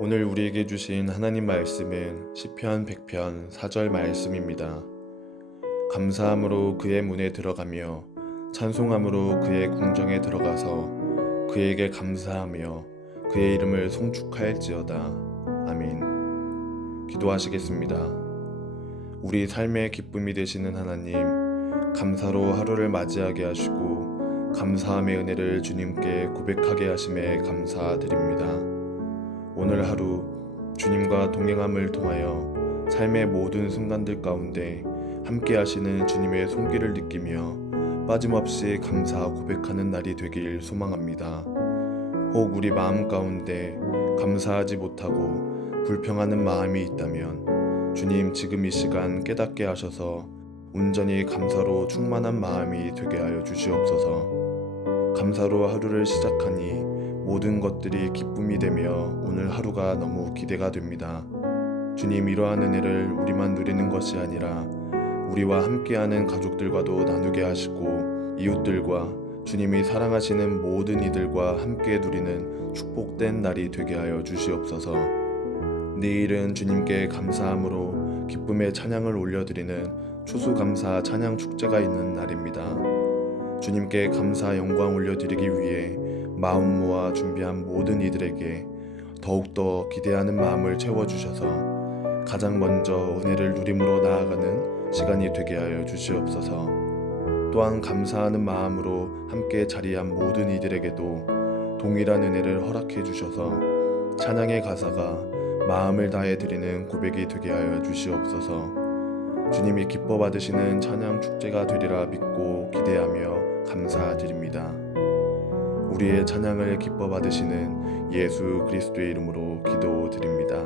오늘 우리에게 주신 하나님 말씀은 시편 100편 4절 말씀입니다. 감사함으로 그의 문에 들어가며 찬송함으로 그의 궁정에 들어가서 그에게 감사하며 그의 이름을 송축할지어다. 아멘. 기도하시겠습니다. 우리 삶의 기쁨이 되시는 하나님, 감사로 하루를 맞이하게 하시고 감사함의 은혜를 주님께 고백하게 하심에 감사드립니다. 오늘 하루 주님과 동행함을 통하여 삶의 모든 순간들 가운데 함께 하시는 주님의 손길을 느끼며 빠짐없이 감사 고백하는 날이 되길 소망합니다. 혹 우리 마음 가운데 감사하지 못하고 불평하는 마음이 있다면 주님 지금 이 시간 깨닫게 하셔서 온전히 감사로 충만한 마음이 되게 하여 주시옵소서. 감사로 하루를 시작하니 모든 것들이 기쁨이 되며 오늘 하루가 너무 기대가 됩니다. 주님 이러한 은혜를 우리만 누리는 것이 아니라 우리와 함께하는 가족들과도 나누게 하시고 이웃들과 주님이 사랑하시는 모든 이들과 함께 누리는 축복된 날이 되게 하여 주시옵소서. 내일은 주님께 감사함으로 기쁨의 찬양을 올려드리는 추수감사 찬양 축제가 있는 날입니다. 주님께 감사 영광 올려드리기 위해 마음 모아 준비한 모든 이들에게 더욱더 기대하는 마음을 채워주셔서 가장 먼저 은혜를 누림으로 나아가는 시간이 되게 하여 주시옵소서. 또한 감사하는 마음으로 함께 자리한 모든 이들에게도 동일한 은혜를 허락해 주셔서 찬양의 가사가 마음을 다해 드리는 고백이 되게 하여 주시옵소서. 주님이 기뻐 받으시는 찬양 축제가 되리라 믿고 기대하며 감사드립니다. 우리의 찬양을 기뻐 받으시는 예수 그리스도의 이름으로 기도드립니다.